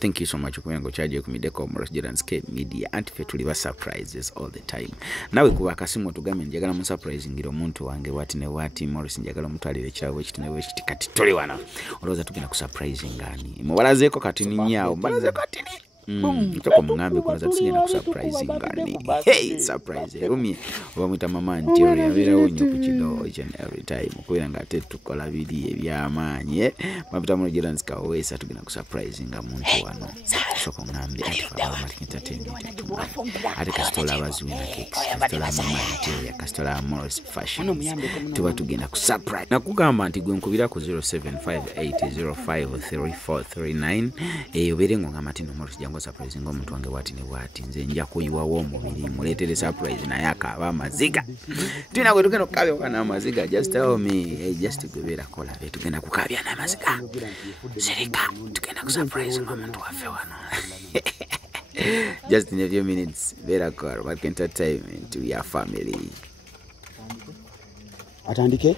thank you so much okubenga charge ku Mideko Morris Jordan's K Media anti fe tuliba surprises all the time. Nawe kuba kasimu tugambe njagala mu surprise ngiro omuntu wange wati ne wati Morris njagala omutwalire kyawe kitnewe kiti kati tuli wana. Oloza tugenda ku surprise ngani. Mubalazeeko kati ninyao. Mbalazeeko kati ni. Toko mungambe kuna tugenda ku surprise ngani. Hey surprise. Rumi obamwita mama Ntiori abira onyo ku kido each and every time. Kubera ngate tukola bidi ebyamaanye. Mapita mu Jordan's Kawesa tugenda ku surprise nga muntu wano. Soko ngambe atifa entertainment. Ate kastola abazwina cakes. Kastola mama Ntiori, kastola Morris Fashion. Tuba tugenda ku surprise. Nakugamba nti gwe nkubira ku 0758053439. Oberengo ngamati no Morris jango surprise ngomuntu wange wati ne wati nze nja kuyiwawo omubiri muletere surprise naye akaba amaziga. Tina kwe tugenda kukabya kana amaziga, just tell me just gobera kola tugenda kukabya na amaziga. Serika tugenda ku surprise ngomuntu waffe wano. Just in a few minutes, Vera Call, what entertainment to your family. Atandike?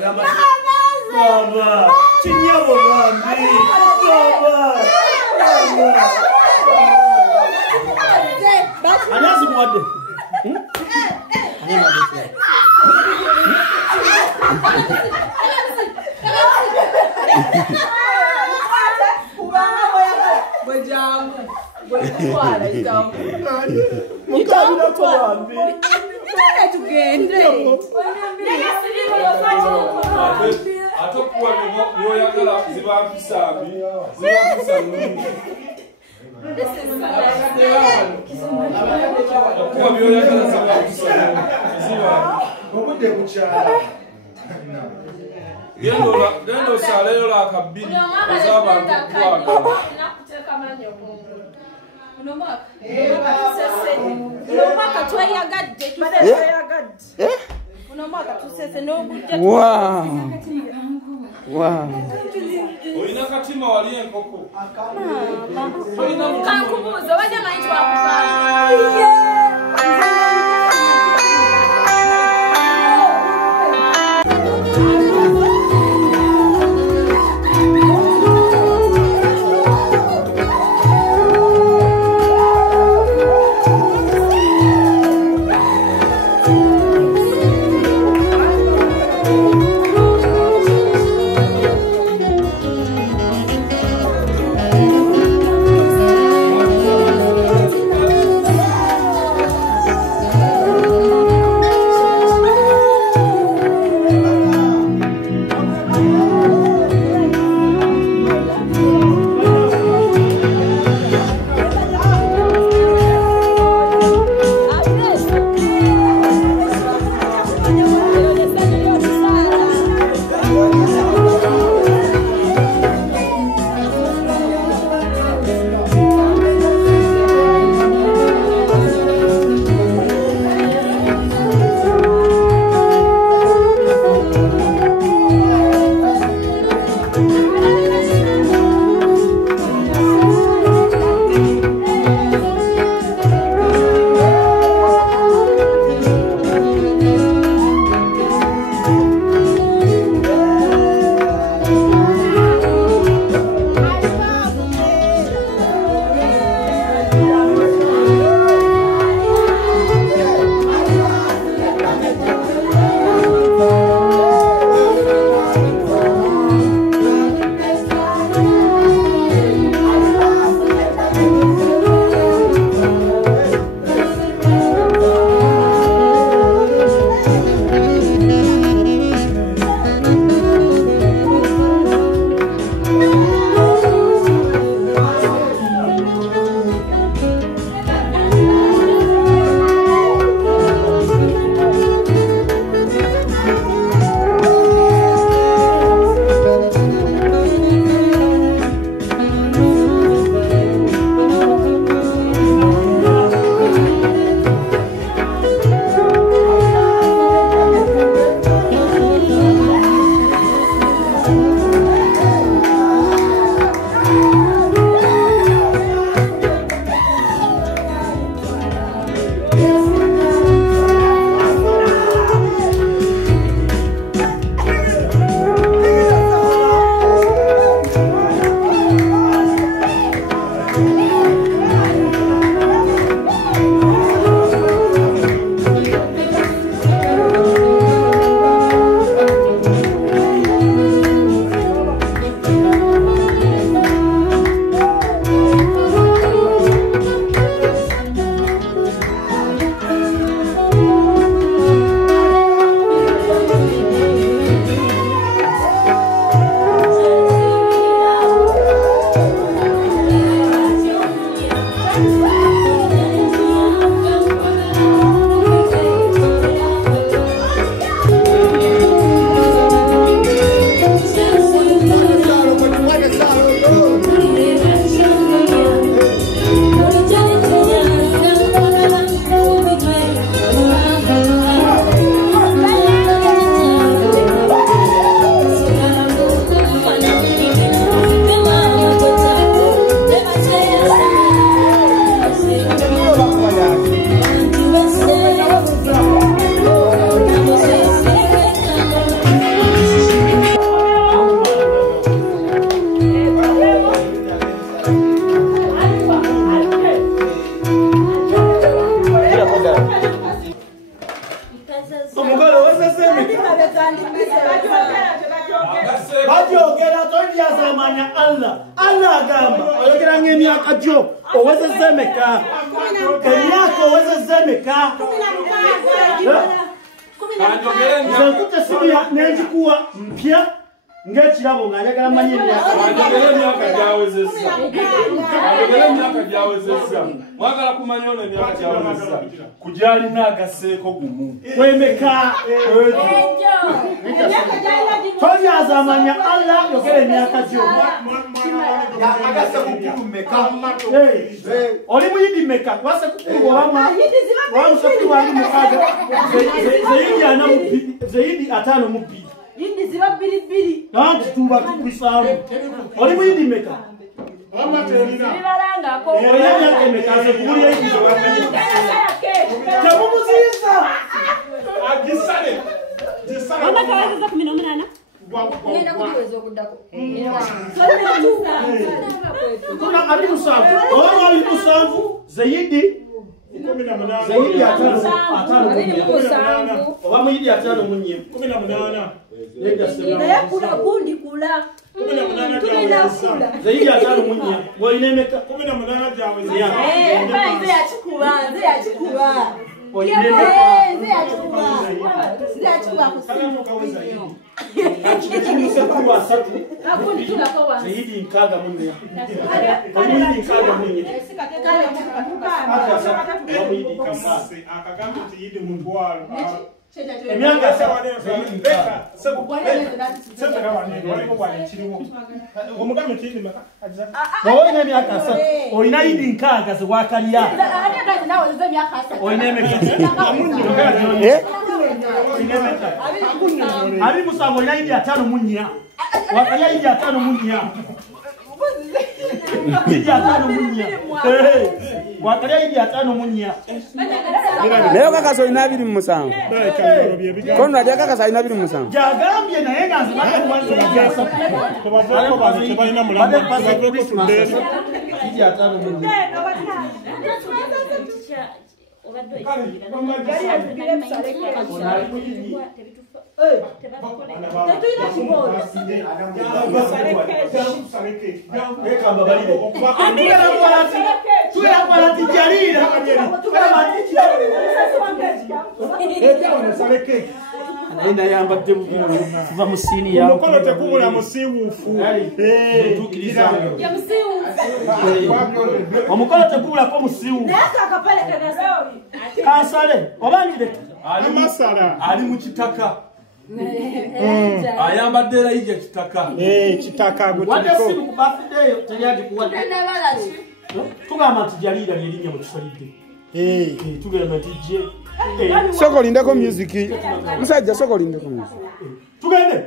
Baba, chinyabo gambi. Baba. Anazi mwade. Gendo saleyo la kabini azaba kwa Wow. Oina katima wali enkoko. Kankumuzo waje maitwa kufa. Bagyogera tolyasamanya Allah. Allah agamba oyogera ng'emyaka gyo owezezza emeka. Emyaka owezezza emeka. Nze nkutte simu n'engikuwa mpya ng'ekirabo ng'ayagala manye emyaka. Emyaka gyawezezza. Mwagala kumanya ono emyaka gyawezezza. Kugyalina agaseeko gumu. Wemeka. Tolyasamanya Allah yogera emyaka gyo. Oli muyidi meka kwase kukulu wamusakulu wali mukaga Zeyidi 5 mu 2 Yindi ziba 2 nanti tuba tukwisamu oli muyidi meka bibalangako oyanya emeka ze kubulia yidi tamumuziza Agisale. mama kaweza 18 Ngenda kuweza okudako. kuna ali musanvu oba ali musanvu Zeyidi 5 oba muyidi 5 mu 4 18 naye kula kundi kula tulina kula Zeyidi 5 mu 4 wolina emeka 18 gyawezezza. nze yakikuba olina Akundi tulako wansi. Zeyidi 6 mu 4 olina 6 mu 4 Akagamba nti yidi mu bwalo. emyaka olina emyaka 3 olina yidi 6 zewakalya olina emeka ali musanvu olina yidi 5 mu 4 wakalya yidi 5 mu 4 yidi 5 mu 4 wakalya yidi 5 mu 4 Leo kaka so ina 27. Kono adia kaka sa ina 27. jagambye naye nga nzibaka kubanzigasa Tebalina mulambo. Tubaveko tuddeeri. yidi 5 mu 4 anaenda yambadde kuva mu siini yawe Omukono tekubula musiiwuufu. tukiriza omukono tegubulako musiiwu kansale oba ndireke Amasala. ali mu kitaka Ayambadde era yija kitaka. kitaka wadde simu ku bafideeyo teryagikuwadde tugamba nti jaliira lyerinnya mu kisalidde tugamba nti je Soko lindeko music. Musajja soko lindeko music. tugende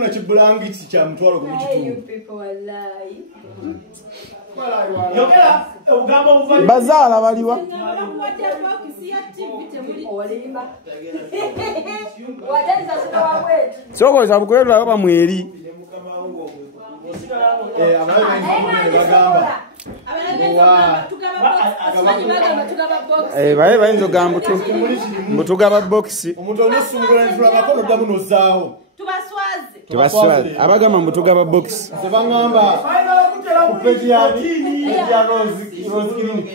kuna kibulangiti kya mtwalo ku kitundu. Yogera ugambo buvali. Bazaala baliwa. Soko za bukwelo aba mweri. Bae bayinza ogamba mbutugaba box. Omuntu onosungula nsula makono damu nozaawo. Tubaswaze. Abagamba mbutugaba box. Sebangamba kupeji ya Rose Clinic.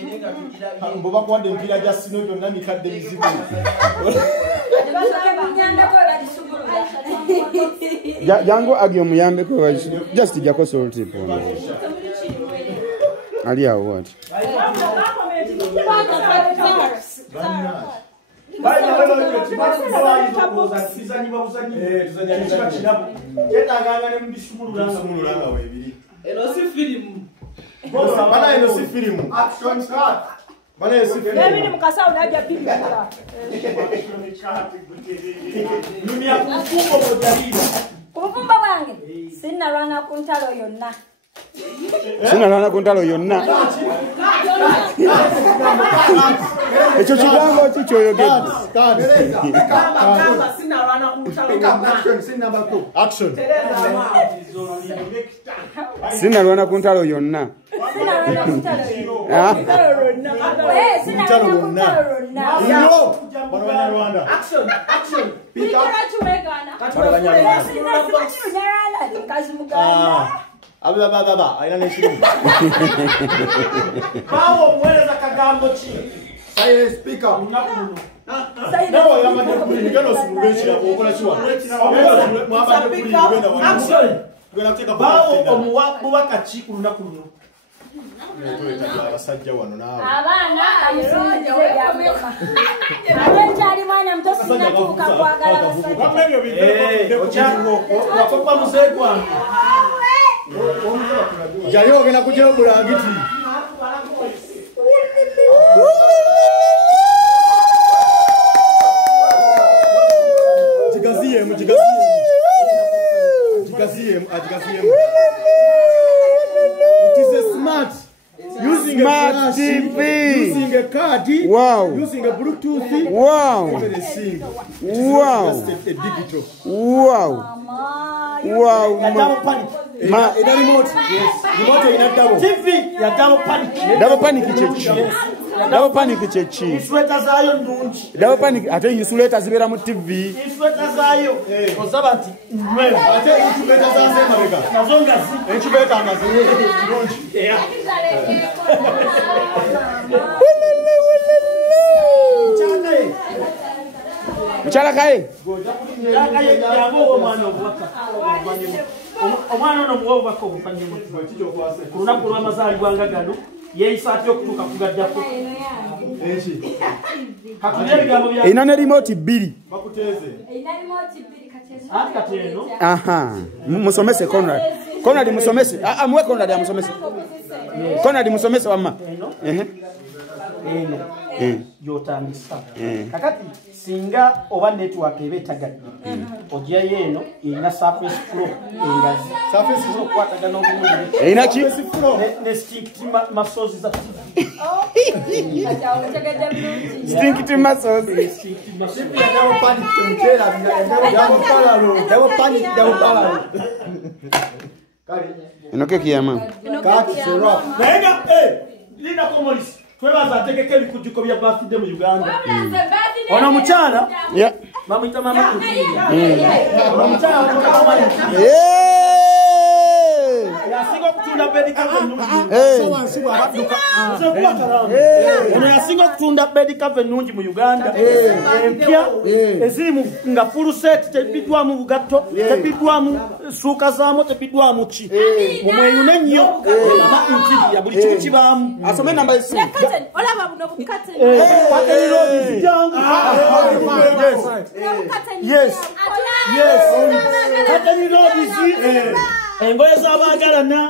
Mboba kwande mpira ja sino byonna mikadde bizibu. Jango agyo muyambe ko just jako salt ipo. Ali awo what? Action start. Bana si film. Mimi mkasa unaja pipi kala. Mimi akufungo mojalida. Kumfumba wange. Sina rana kuntalo yonna. Sina lana kontalo yonna. Echo kigambo kicho yogedde. Sina rana kuntalo yonna. Action. Sina lana kontalo yonna. Sina rana kuntalo Ah. Sina rana kuntalo yonna. Action. Pick up. Baba, aina neshimu. Bawo mweleza kagambo ki. Say speaker. Unakuno. Nawo yamade kuli ngano sumulechira okola chiwa. Mwabade kuli ngenda wa. Action. Gwena kuteka Bawo omuwabu wakachi unakuno. Abasajja wano nawe. Abana amusinze yaboma. Abenjali mwana mtosi natuka kwagala basajja. Ochango wakopa muzee kwangu. Jali ogenda kujja bulangiti. Jikaziye. It is a smart. Using Smart a flash, TV. Using a card. Wow. Using a Bluetooth. Wow. Everything. Wow. Just a digital. Wow. Wow. Ina remote. Yes. Remote ina double. TV ya double panic. Double panic chechi. Double panic chechi. Isweta zayo ndungi. Double panic ate insuleta zibera mu TV. Isweta zayo ozabati mwewe. Ate incubator zanze mabega. Nazonga zi. Incubator amaze kirungi. Yeah. Mchala kae. Yakaye yabo omwana obwaka. Omwana ono muwoba ko bufanyemo. Kurunaku lw'amazaalibwa nga gano yeeyisa atya okutuuka kugaddako. Kakule ebigambo bya Ina ne remote 2. Bakuteeze. kati eno. Aha. Musomese Conrad. Conrad musomese. Mwe Conrad ya musomese. Conrad musomese wamma. Eno. Yotandisa. Kakati singa oba network ebetagadde. Ojayo eno ina surface flow engazi. Surface flow kwatagana obulungi. Ina ki? Ne stick masozi za TV. Stink to muscles. Double panic mtera double panic. Kali. Ino keki ya mama. Kati serap. Naega Linda Komolis. Twebaza ategeke ebikujjuko bya birthday mu Uganda. Ono mukyala. Yeah. Bamuyita mama Kutiri. Ono mukyala yasinga okutunda bedikava ennungi. Ono yasinga okutunda bedikava ennungi mu Uganda. Empya eziri nga full set tebiddwamu bugatto, tebiddwamu suuka zaamu, tebiddwamu ki. Mumweyune nnyo mama Kutiri ya buli kimu kibaamu. Asome namba esi. Olaba buno bukate. Yes. Katani Robisi. Engoye z'abaagalana.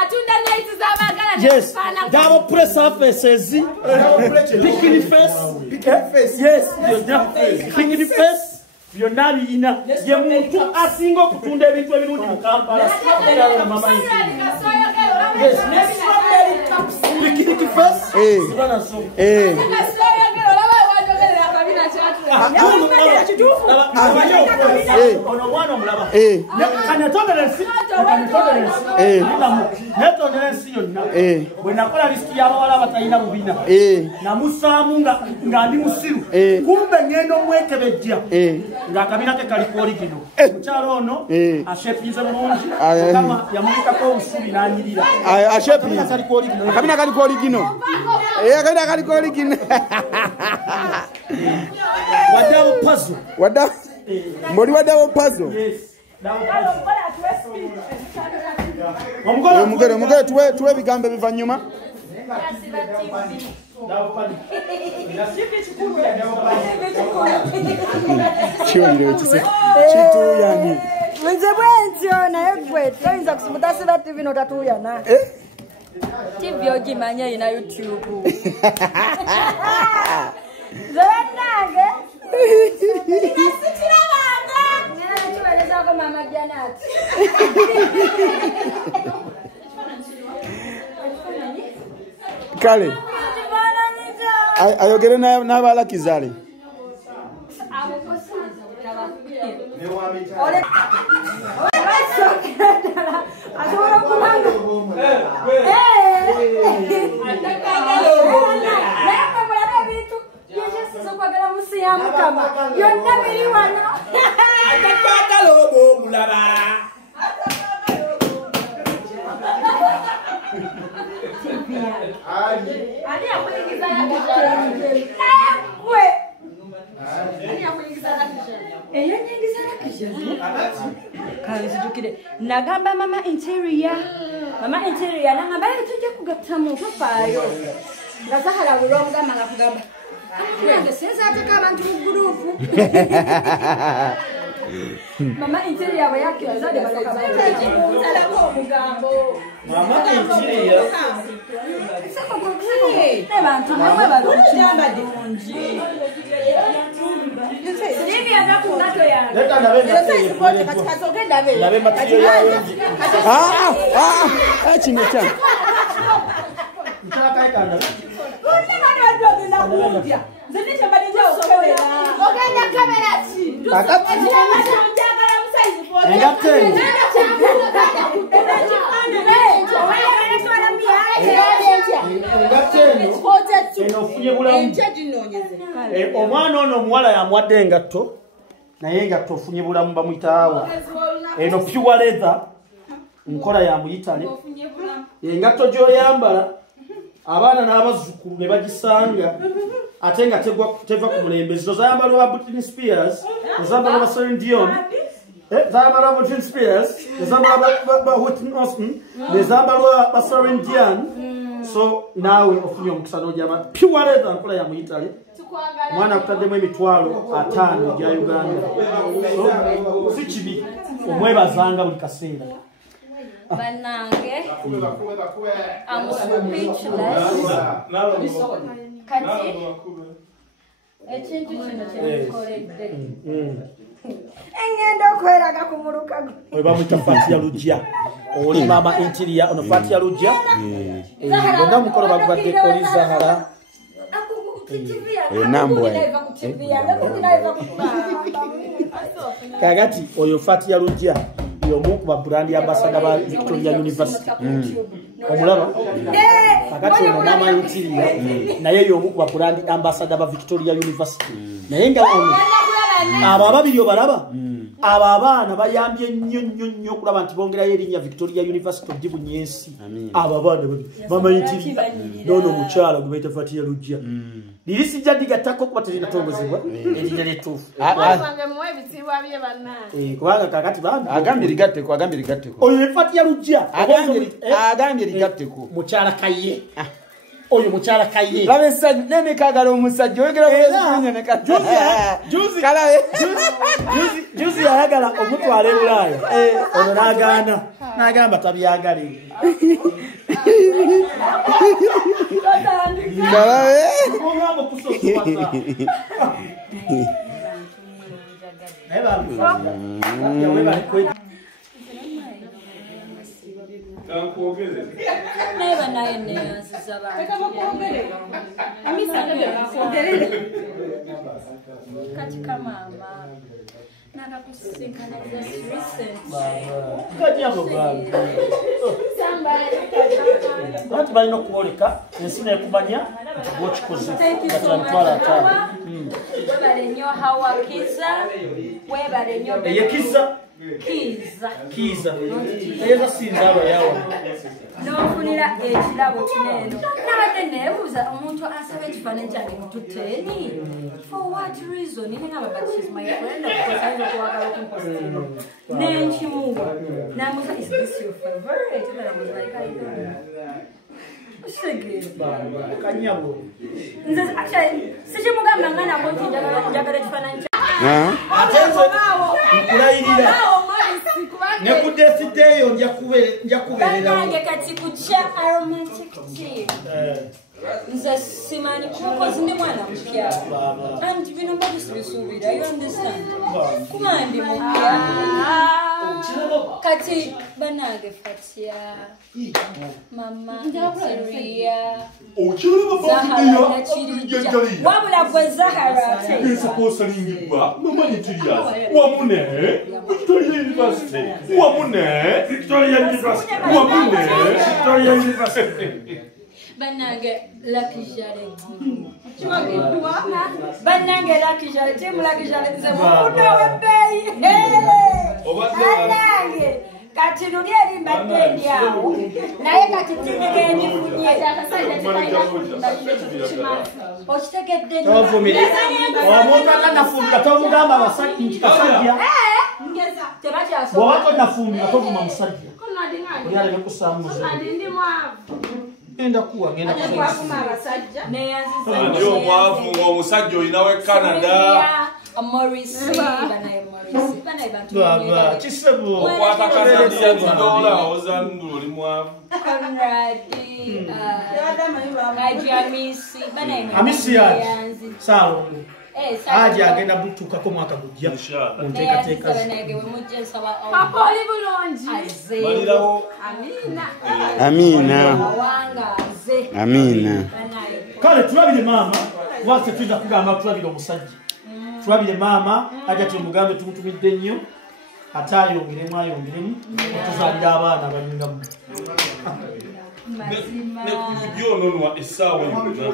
Atunda nights z'abaagalana. Yes. Double press surfaces. Picking face. Yes. Picking face. byonna biyina ye muntu asinga okutunda ebintu ebirungi mu Kampala. Bikini face sibana so ono mwana omulaba kanetogerensi netogerensi yonna bwe nakola lisiti y'abawala abatalina bubina namusaamu nga ndi musiru kumbe ngenda omwekebejja ng'akabina ke kali ku oligino mukyalo ono ashepinze bulungi kama yamulikako obusubi n'anyirira akabina kali ku oligino akabina kali ku oligino wadde puzzle mboli wadde puzzle omugere tuwe ebigambo ebivanyuma kyoliro kituyani nze bwentyo naye gwe toyinza kusimutasira TV notatuyana TV ogimanya ina YouTube zebanange nasitira banga ngena kibalezako mama Janet kale ayogere n'abalakizale nagamba mama interior nangamba tujja kugattamu tofaayo nga Zahara buli omugamba nga kugamba nange senza ateka abantu mu gurupu mama interior bwe yakira zade balokabaatalako omugambo mama interior abantu bamwe balokiyamba dungi kino kya omwana ono omuwala yamwadde engatto naye engatto ofunye bulamu bamuyitaawa eno pure leather nkola yamuyitale engatto gy'oyambala abaana n'abazzukulu ne bagisanga ate nga teva ku mulembe zino zayambalwa ba Britney Spears ezambalwa ba Celine Dion zayambalwa ba Britney Spears ezambalwa ba Whitney Houston nezambalwa ba Celine Dion so naawe ofunye omukisa n'ogyama pure leather nkola yamuyitale mwana kutaddemu $5,000 gya Uganda so si kibi omwebazanga buli kaseera banange I'm speechless kati ekintu kino kyemukoledde engenda okweraga ku muluka gwe we bamuyita Fatia Lujja oli mama interior ono Fatia Lujja bonna mukolo bagubadde oli Zahara kagati oyo Fatia Lujja yomu kuba brand ambassador ba Victoria University omulaba kagati ono mama interior naye yomu kuba brand ambassador ba Victoria University naye nga ono abo ababiri obalaba abo abaana bayambye nnyo okulaba nti bongerayo erinnya Victoria University ogibunyensi abo abaana mama interior nono omukyala gwe bayita Fatia Lujja lirisi jadigattako kuba terinatongozebwa erinnya lyettuufu kubanga kakati agambye ligatteko oyo Fatia Lujja agambye ligatteko mukyala Kaye oyo mukyala Kaye laba essanyu nemekagala omusajja oyogera juzi yayagala omutwala e Bulaaya ono n'agaana n'agamba tabyagale Never naye neyanziza kati kamama nakakusinkana just recently Bantu balina okuwoleka ensi nekumanya bwokikoze gatantwala ataano. Webale nnyo Hawa Kiza, webale nnyo Kiza Kiza eyeza sinza abayawo n'ofunira ekirabo kineeno nabadde neebuuza omuntu asaba ekifaananyi kyange mututeeni for what reason ningamba but she's my friend because ayinza okuwagala okumpostinga nenkimuwa namusa is this your favorite and I was like I don't know kanyabo nze actually sikimugamba nga nabwo nti njagala ekifaananyi nkulayirira nekudesiteeyo nja kubeererawo banange kati kujja aromantic tea nze simanyi kubakozi ndi mwana mupya anti bino mbabisibisuubira you understand kuba ndi mupya kati banange fatya mama Nteria Zahara nakirijja wabula gwe Zahara ate Salingiba, Mama Ntiria, Wamune, Victoria University, Wamune, Victoria University, Wamune, Victoria University. banange Lucky Jale banange Lucky Jale timu Lucky Jale nze mukunda webbeeyi banange kati luli erimbadde ndyawo naye kati tindigenjifunye okitegedde omuntu akanafumira tomugamba basajja bw'oba tonafumira tovuma musajja oyaleme kusamuza ngenda kuwa ngenda Ndio mwavu ng'omusajja olina w'e Canada. baba kisebo Okwata Canadian dollar ozandulo oli mwavu. amisi yaje sawa aje agenda butukako mwaka gujja onteekateeka Malirawo. Amina. kale tulabire maama wase tuyinza kugamba tulabire omusajja tulabire maama aja tumugambe tumutumidde nnyo ate ayongeremu otuzaalira abaana abalingamu Ne kujja ononwa essaawa yonna.